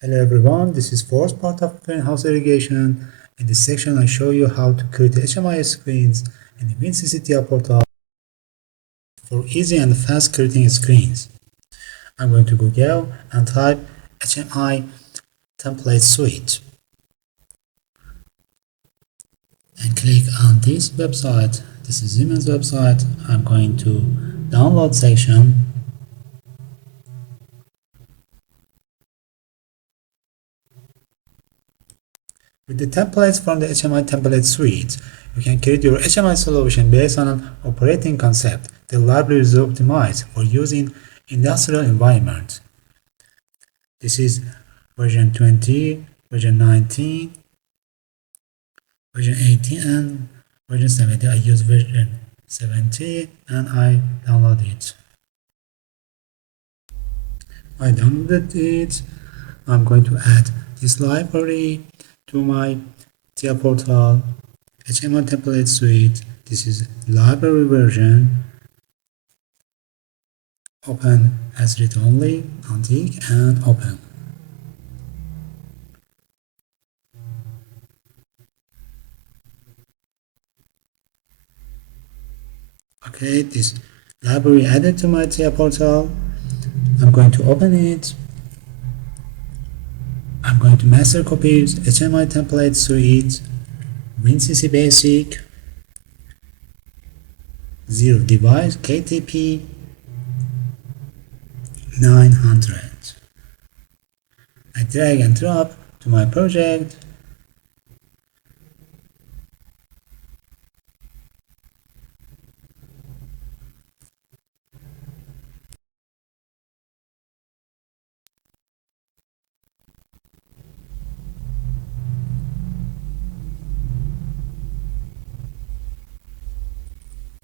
Hello everyone, this is fourth part of greenhouse irrigation. In this section I show you how to create HMI screens in the Wincc Tia portal for easy and fast creating screens. I'm going to Google and type HMI template suite and click on this website. This is Siemens website. I'm going to download section. With the templates from the HMI template suite, you can create your HMI solution based on an operating concept. The library is optimized for use in industrial environment. This is version 20, version 19, version 18, and version 70. I use version 70 and I download it. I downloaded it. I'm going to add this library to my Tia portal HMI template suite. This is library version. Open as read only, untick and open. Okay, this library added to my Tia portal. I'm going to open it. I'm going to master copies HMI template suite, Wincc Basic, 0 device KTP900. I drag and drop to my project.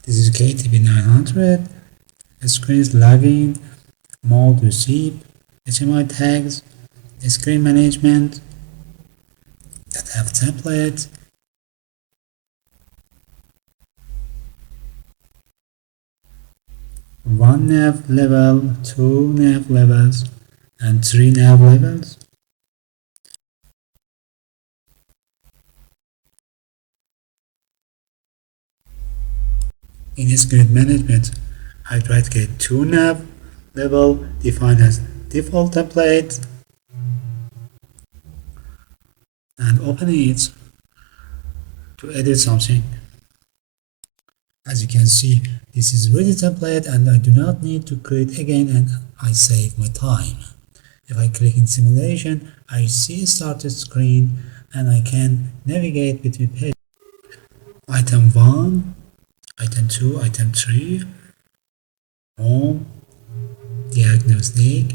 This is KTP900, screens login, mode receive, HMI tags, screen management that have templates, one nav level, two nav levels, and three nav levels. In screen management, I try to get two nav level defined as default template and open it to edit something. As you can see, this is ready template and I do not need to create again and I save my time. If I click in simulation, I see a started screen and I can navigate between pages. Item 1, item 2, item 3, home, diagnostic,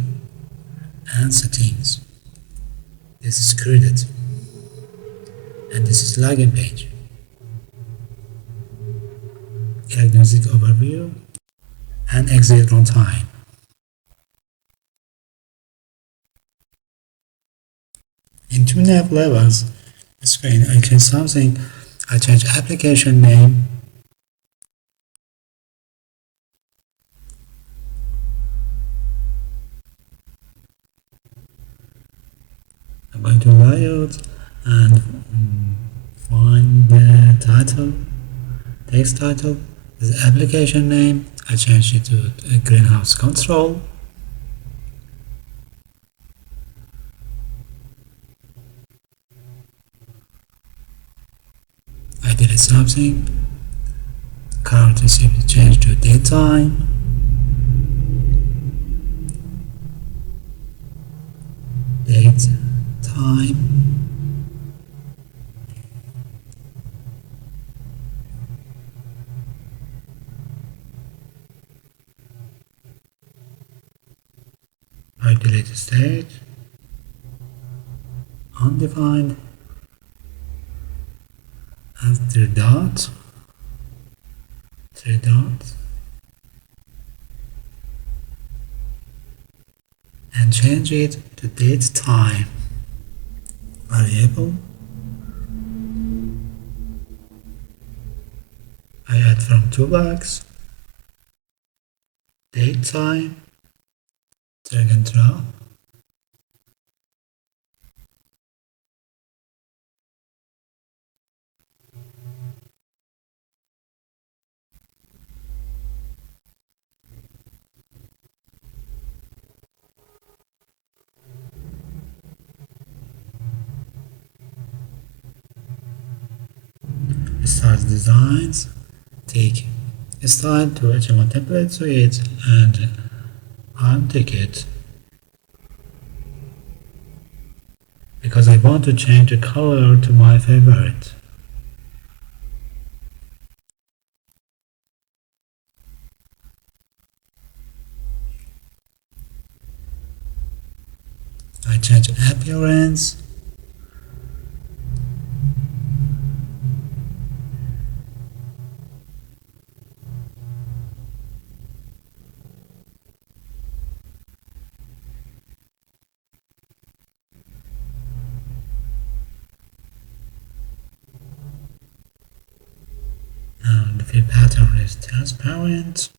and settings. This is created and this is login page. Diagnostic overview and exit runtime. In two nav levels screen, I change something. I change application name. I'm going to layout and find the title, text title. This is application name. I change it to greenhouse control. I did something. Current receipt change to daytime. Date, time. I delete the state. Undefined. And three dots. And change it to date time variable. I add from toolbox, date time, drag and drop, Start designs, take style to HMI template suite and untick it because I want to change the color to my favorite. I change appearance. The fill pattern is transparent.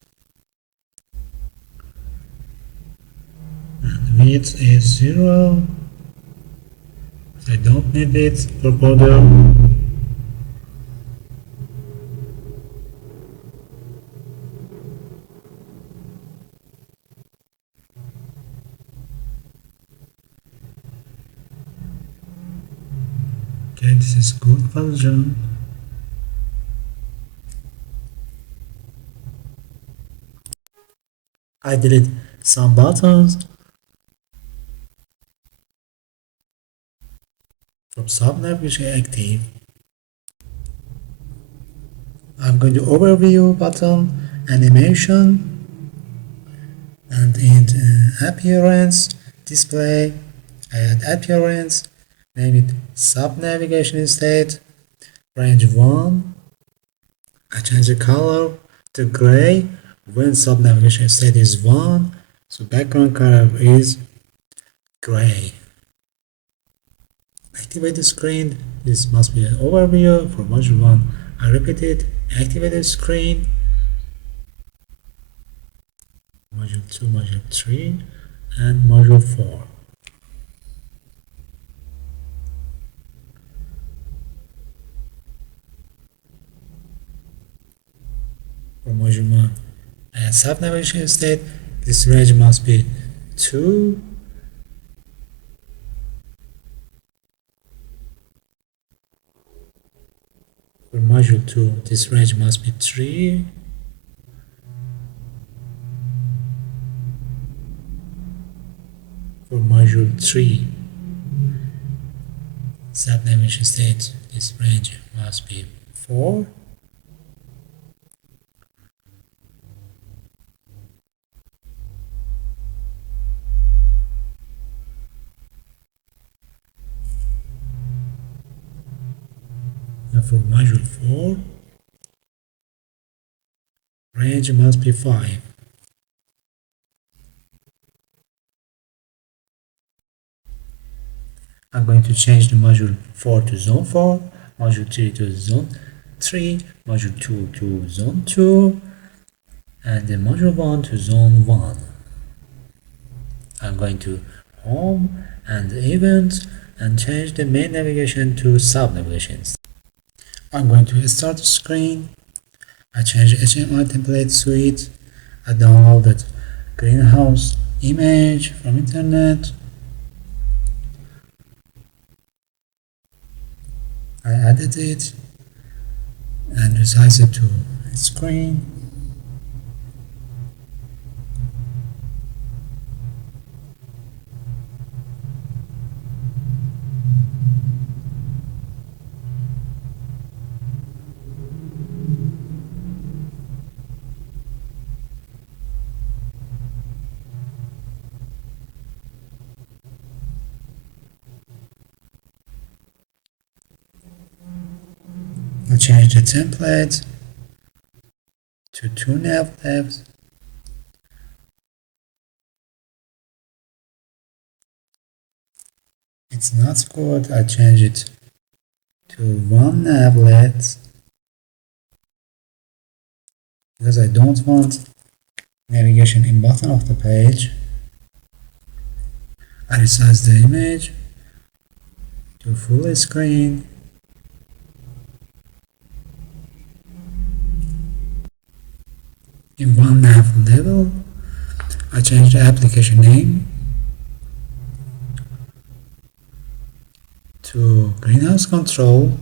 And width is 0. I don't need it for border. Okay, this is good version. I delete some buttons from sub-navigation active. I'm going to overview button, animation, and in appearance, display, I add appearance, name it sub-navigation state, range 1. I change the color to gray when sub-navigation state is 1, so background color is gray. Activate the screen. This must be an overview for module 1. I repeat it. Activate the screen. Module 2, module 3, and module 4. For module 1, and sub-navigation state, this range must be 2. For module 2, this range must be 3. For module 3, sub-navigation state, this range must be 4. And for module 4, range must be 5. I'm going to change the module 4 to zone 4, module 3 to zone 3, module 2 to zone 2, and the module 1 to zone 1. I'm going to home and events and change the main navigation to sub-navigations. I'm going to start the screen. I change HMI template suite. I downloaded greenhouse image from internet. I added it and resize it to screen. I change the template to 2 nav left. It's not good. I change it to 1 nav left because I don't want navigation in bottom of the page. I resize the image to full screen. In 1 nav level, I change the application name to greenhouse control.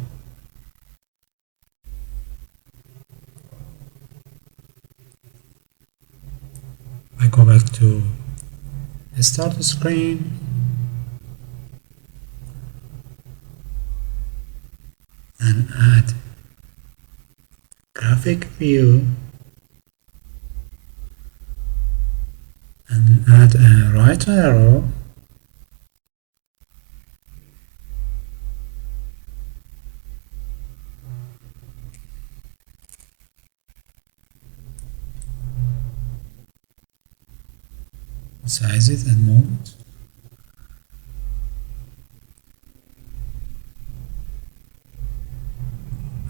start screen, and add graphic view, and add a right arrow, size it and move it.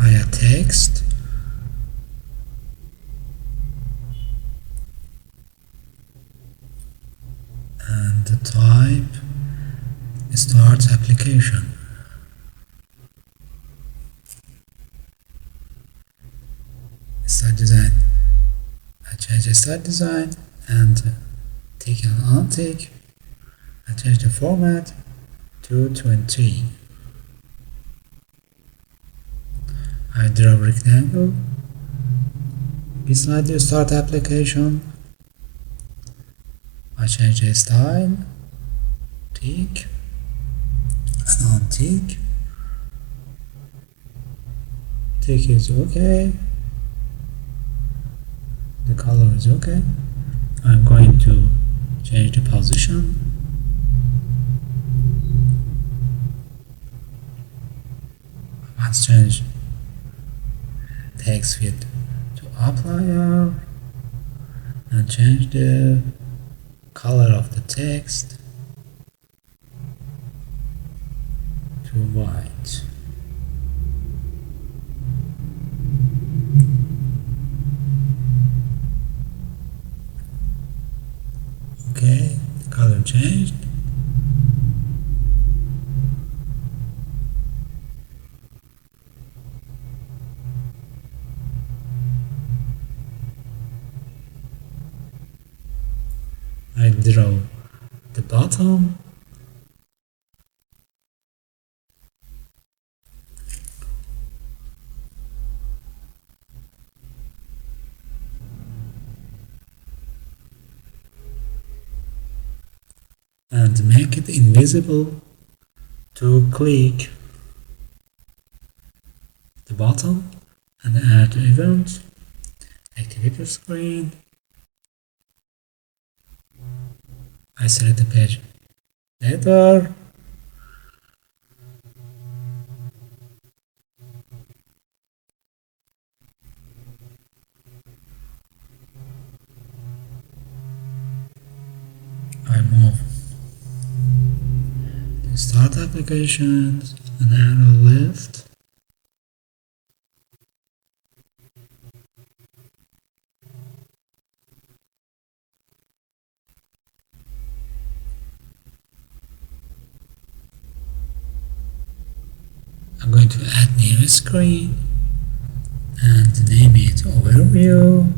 I add text, and the type start application. Start design. I change the start design and tick and untick. I change the format to 20. I draw a rectangle beside the start application. I change the style, tick and untick. Tick is okay. The color is okay. I'm going to change the position. Let's change text width to applier and change the color of the text to white. Okay, the color changed. I draw the bottom. And make it invisible to click the bottom and add event, activate the screen. I select the page later. I move the start applications and arrow left. I'm going to add new screen and name it overview.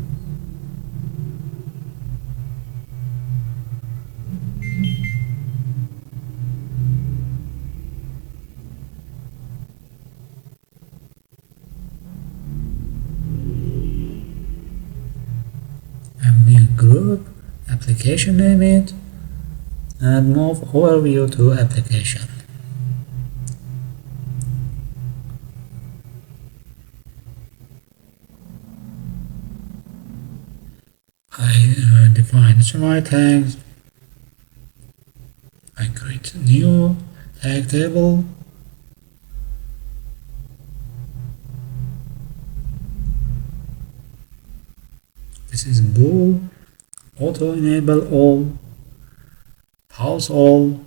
And new group, application name it, and move overview to application. I define HMI tags. I create a new tag table. This is bool, auto enable all, pause all,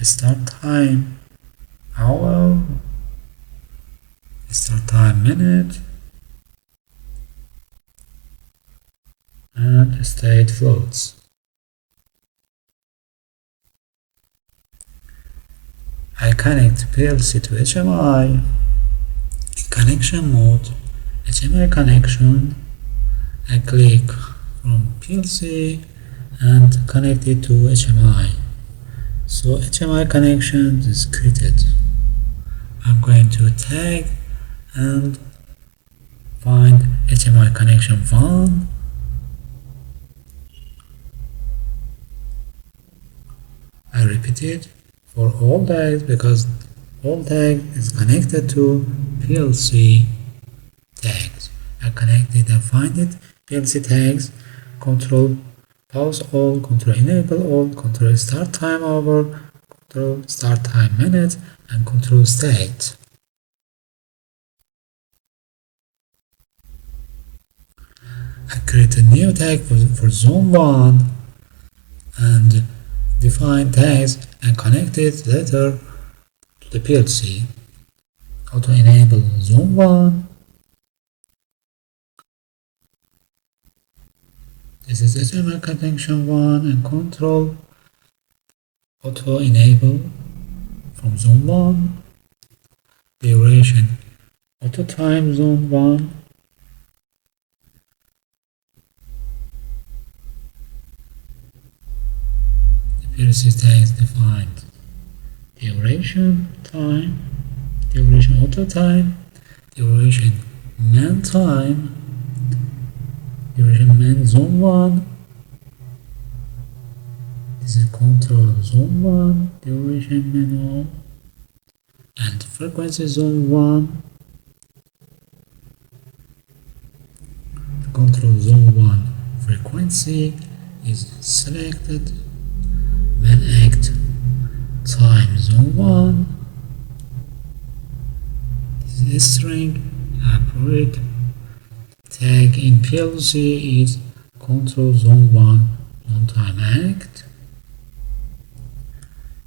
start time, hour, start time minute, and state floats. I connect PLC to HMI, connection mode, HMI connection. I click from PLC and connect it to HMI. So HMI connection is created. I'm going to tag and find HMI connection 1. I repeat it for all tags because all tag is connected to PLC tags. I connected and find it. PLC tags control pause all, control enable all, control start time over, control start time minute, and control state. I create a new tag for zone 1 and define tags and connect it later to the PLC. Auto enable zone 1. This is HMI connection 1 and control auto enable from zone 1. Duration auto time zone 1. The PLC tags defined duration time, duration auto time, duration man time, duration man zone 1. This is control zone 1, duration manual, and frequency zone 1. Control zone 1 frequency is selected. When act time zone 1. This is string appropriate. Tag in PLC is control zone 1 on time act.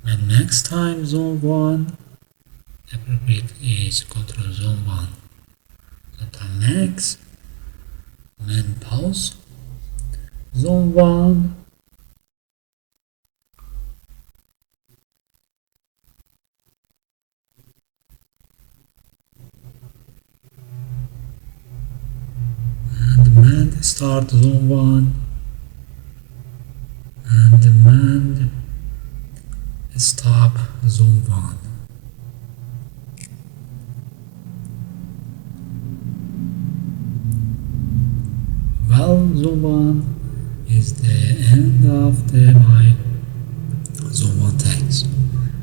When max time zone 1 appropriate is control zone 1 on time max. When pause zone 1. Demand start zone 1 and demand stop zone 1. Valve zone 1 is the end of my zone 1 tags.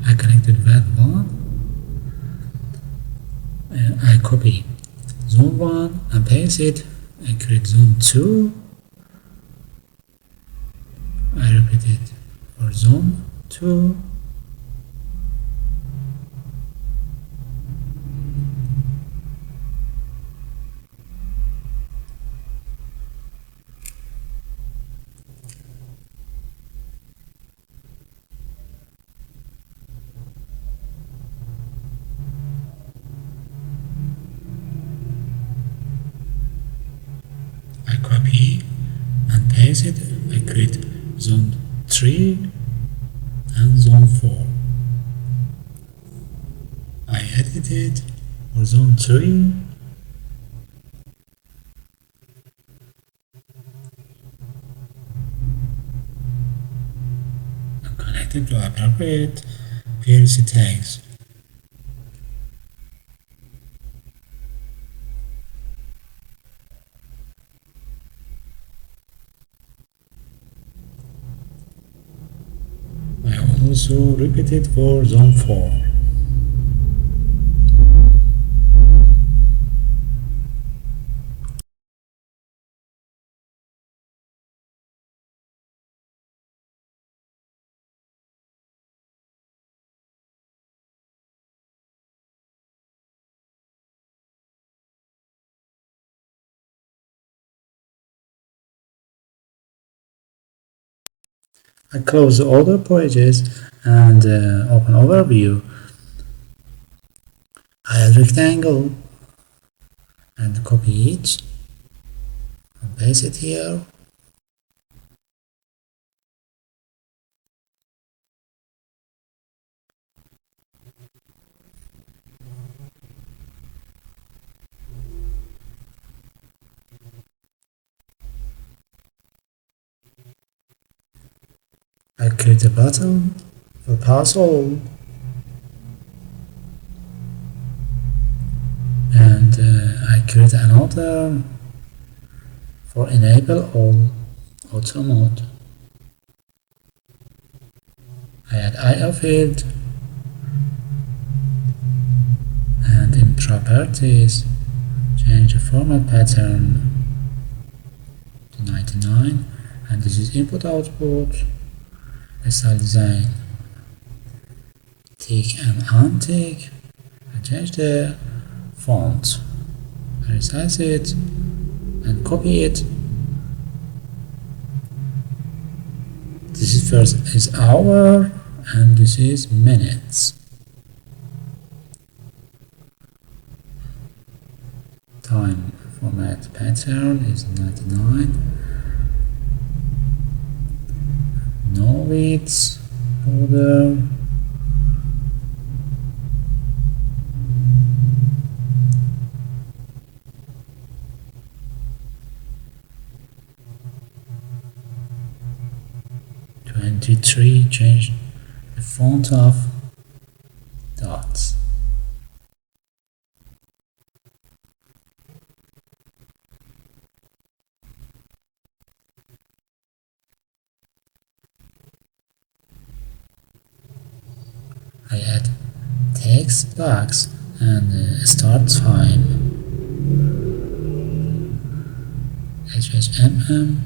I connected valve 1 and I copy zone 1 and paste it and create zone 2. I repeat it for zone 2. I copy and paste it. I create zone 3 and zone 4. I edit it for zone 3. And connect it to appropriate PLC tags. I also repeat it for zone 4. I close the other pages and open overview. I add rectangle and copy it and paste it here. I create a button for pass all and I create another for enable all auto mode. I add IO field, and in properties change the format pattern to 99, and this is input output. Style design tick and untick, and change the font, resize it and copy it. This is first is hour and this is minutes. Time format pattern is 99. No leads order. Change the font of dots. I add text box and start time. HMI.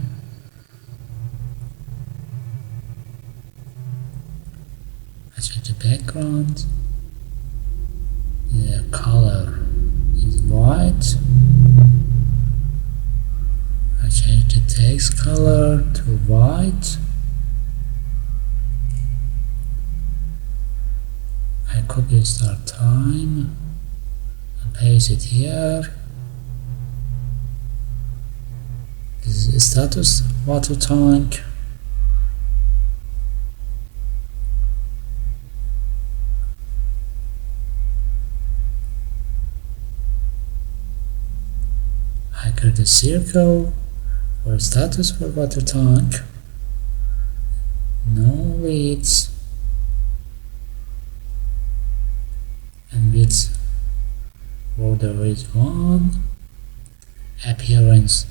I change the background. The color is white. I change the text color to white. I copy start time and paste it here. This is status water tank. I create a circle for status for water tank. No leads. And width border is 1. Appearance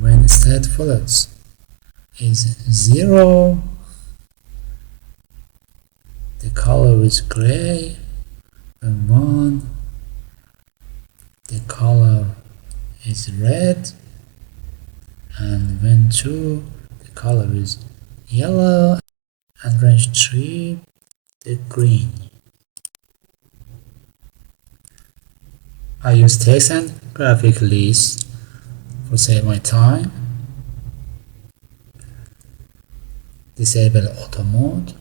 when state floats is 0. The color is gray. When 1, the color is red, and when 2, the color is yellow, and range 3, the green. I use text and graphic list for save my time. Disable auto mode.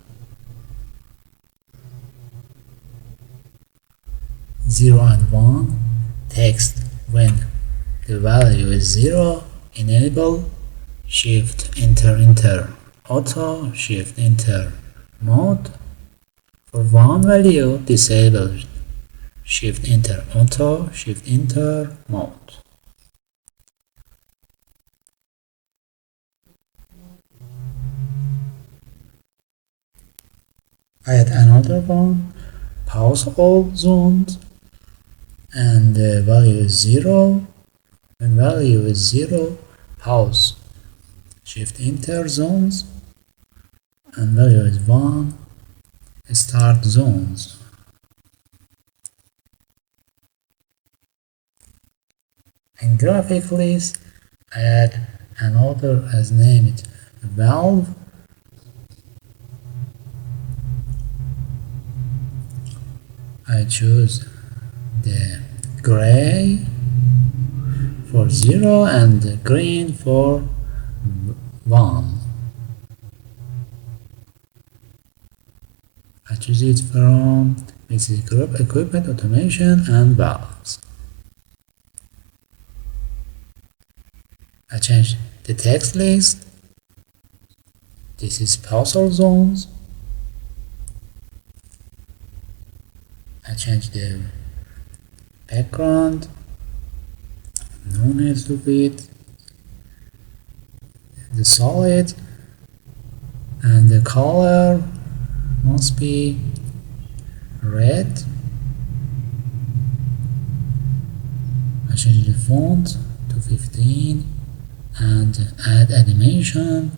0 and 1. Text when the value is 0. Enable shift enter auto shift enter mode. For 1 value, disable shift enter auto shift enter mode. I add another one, pause all zones, and the value is 0. When value is 0, pause shift enter zones, and value is 1, start zones. In graphic list, I add another as named valve. I choose the gray for 0 and the green for 1. I choose it from basic group equipment, automation, and valves. I change the text list. This is pulsar zones. I change the background. No need to it. The solid and the color must be red. I change the font to 15 and add animation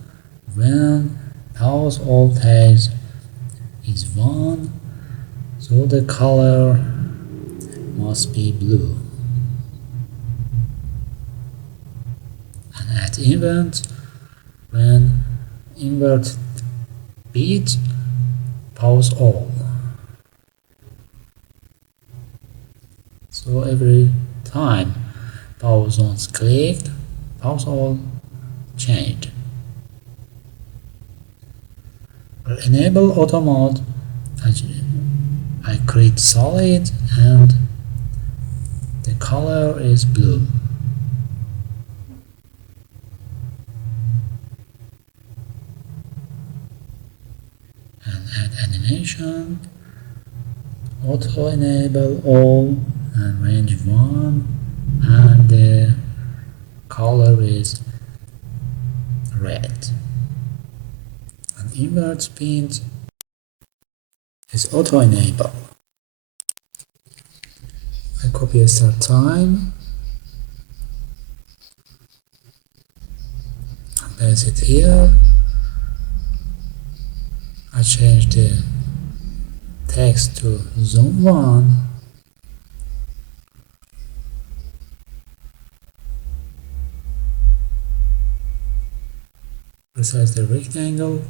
when pause pause all tags is 1, so the color must be blue. And at event, when invert bit, pause all. So every time pause once clicked, pause all changed. For enable auto mode, I create solid and the color is blue. And add animation, auto enable all and range 1, and the color is red. And invert speed is auto enable. I copy a start time, paste it here. I change the text to zone 1. Resize the rectangle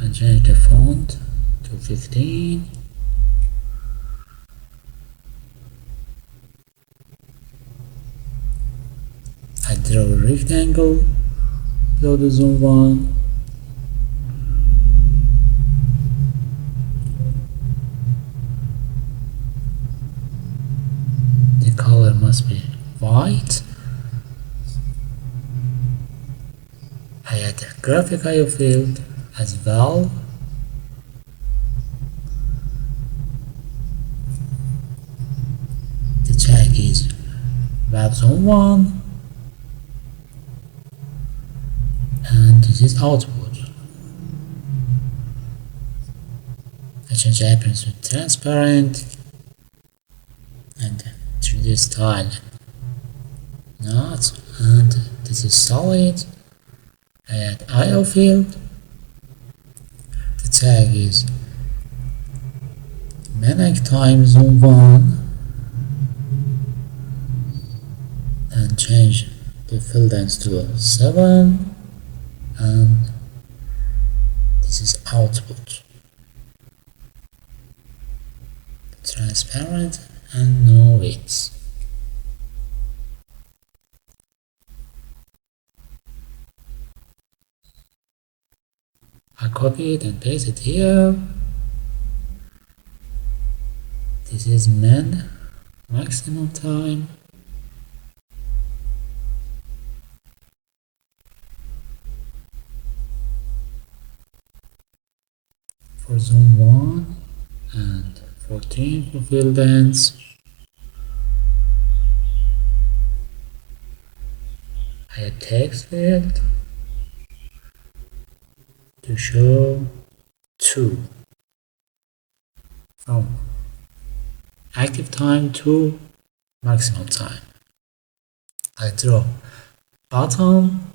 and change the font to 15. I draw a rectangle below the zone 1. The color must be white. I add a graphic I/O field as well. The tag is valve zone 1, and this is output. I change the appearance to transparent and 3D style not, and this is solid. I add I/O field. The tag is manic time zone 1 and change the field length to 7, and this is output. Transparent and no width. I copy it and paste it here. This is maximum time. For zone 1 and 14 for field lengths. I add text field to show 2 from active time to maximum time. I draw bottom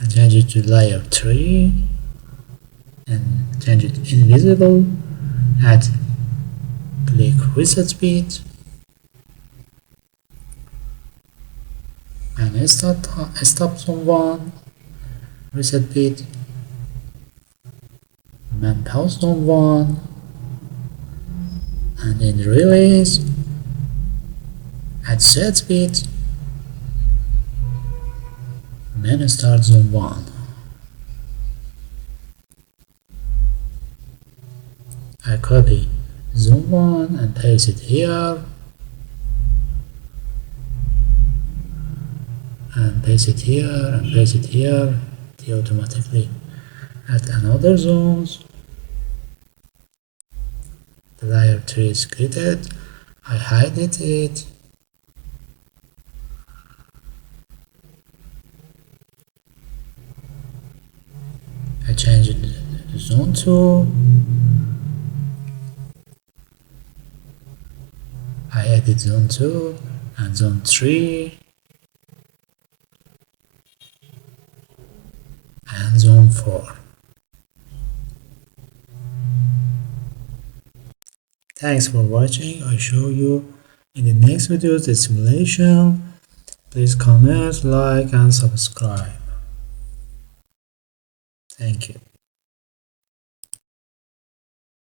and change it to layer 3 and change it invisible. Add click reset speed and stop zone 1, reset bit, and pause zone 1, and in release add set speed, and start zone 1. I copy zone 1 and paste it here, and paste it here, and paste it here. They automatically add another zones. The layer 3 is created. I hide it. I change it to zone 2. I edit zone 2 and zone 3. and zone 4. Thanks for watching. I show you in the next videos the simulation. Please comment, like and subscribe. Thank you.